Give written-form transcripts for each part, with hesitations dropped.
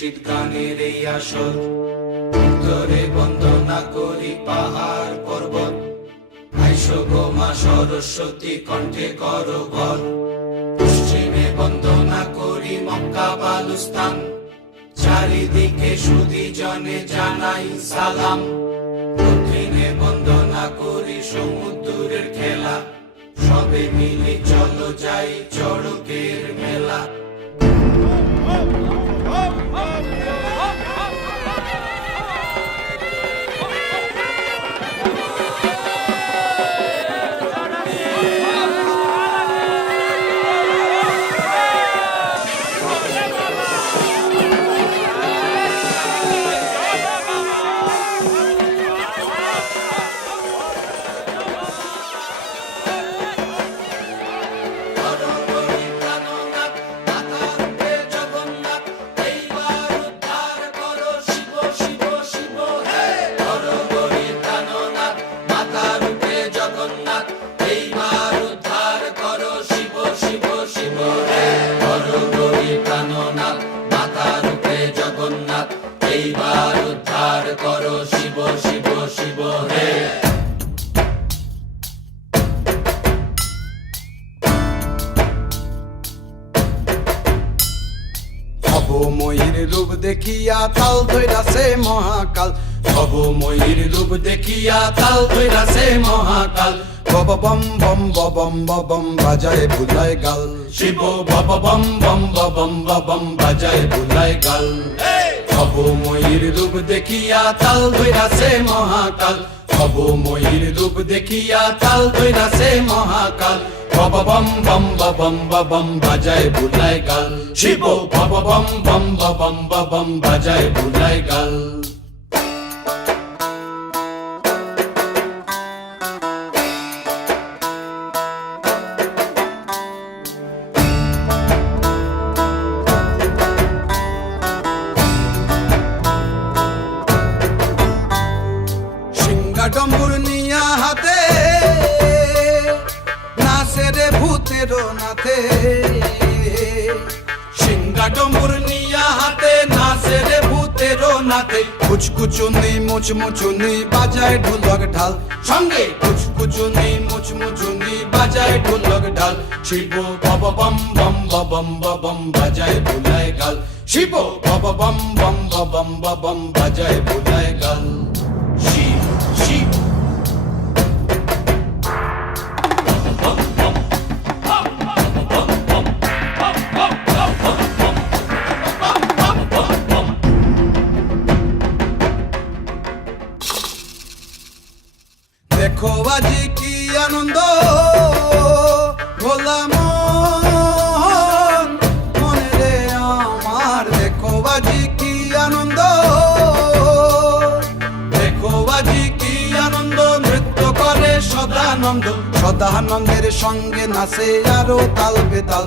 মুর্শিদ গানের এই আসর। উত্তরে বন্দনা করি পাহাড় পর্বত, আইসো গো মা সরস্বতী কণ্ঠে করো বল। পশ্চিমে বন্দনা করি মক্কা বালুস্তান, চারিদিকে সুধী জনে জানাই সালাম। দক্ষিণে বন্দনা করি সমুদ্রের খেলা, সবে মিলি চলো যাই চড়কের মেলা। এইবার উদ্ধার করো শিব শিব শিব হে। ভবময়ীর রূপ দেখিয়া তাল ধইরাছে মহাকাল, ভবময়ীর রূপ দেখিয়া তাল ধইরাছে মহাকাল। বব বম বম বম বম বাজায় বুলায় গাল, শিব বব বম বম বম বম বাজায় বুলায় গাল। ভবময়ীর রূপ দেখিয়া তাল ধইরাছে মহাকাল, ভবময়ীর রূপ দেখিয়া তাল ধইরাছে মহাকাল। বব বম বম বম বাজায় বুলায় গাল, শিব বব বম বম বম বাজায় বুলায় গাল। ডম্বুর নিয়া হাতে নাচে রে ভূতের নাথে, সিংহা ডম্বুর নিয়া হাতে নাচে রে ভূতের নাথে। কুচকুচুনি মুচমুচুনি বাজায় ঢোলক ঢাল, সঙ্গে কুচকুচুনি মুচমুচুনি বাজায় ঢোলক ঢাল। শিব বব বম বম বম বাজায় বুলায় গাল, শিব বব বম বম বম বাজায় বুলায় গাল। শিব শিব দেখো আজি কি আনন্দ ভোলা মন মনে রে আমার, দেখো আজি কি আনন্দ, দেখো আজি কি আনন্দ, নৃত্য করে সদানন্দ। সদানন্দের সঙ্গে নাচে আরো তাল বেতাল,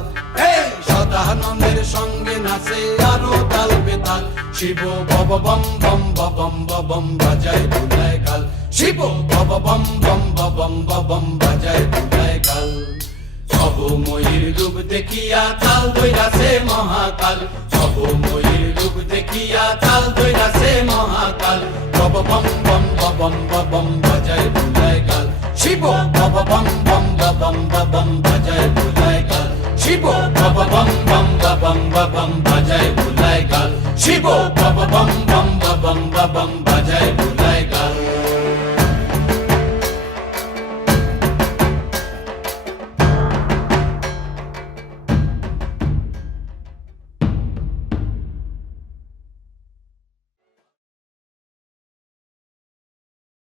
সদানন্দের সঙ্গে নাচে আরো তাল বেতাল। শিব বব বম বম বাজায় বুলায় গাল, শিব বব বম বম বাজায় বুলায় গাল। ভবময়ীর রূপ দেখিয়া তাল ধইরাছে মহাকাল, ভবময়ীর রূপ দেখিয়া তাল ধইরাছে মহাকাল। বব বম বম বাজায় বুলায় গাল, শিব বব বম বম বাজায় বুলায় গাল, শিব বব বম বম বাজায় বুলায় গাল, শিব বব বম বম বাজায়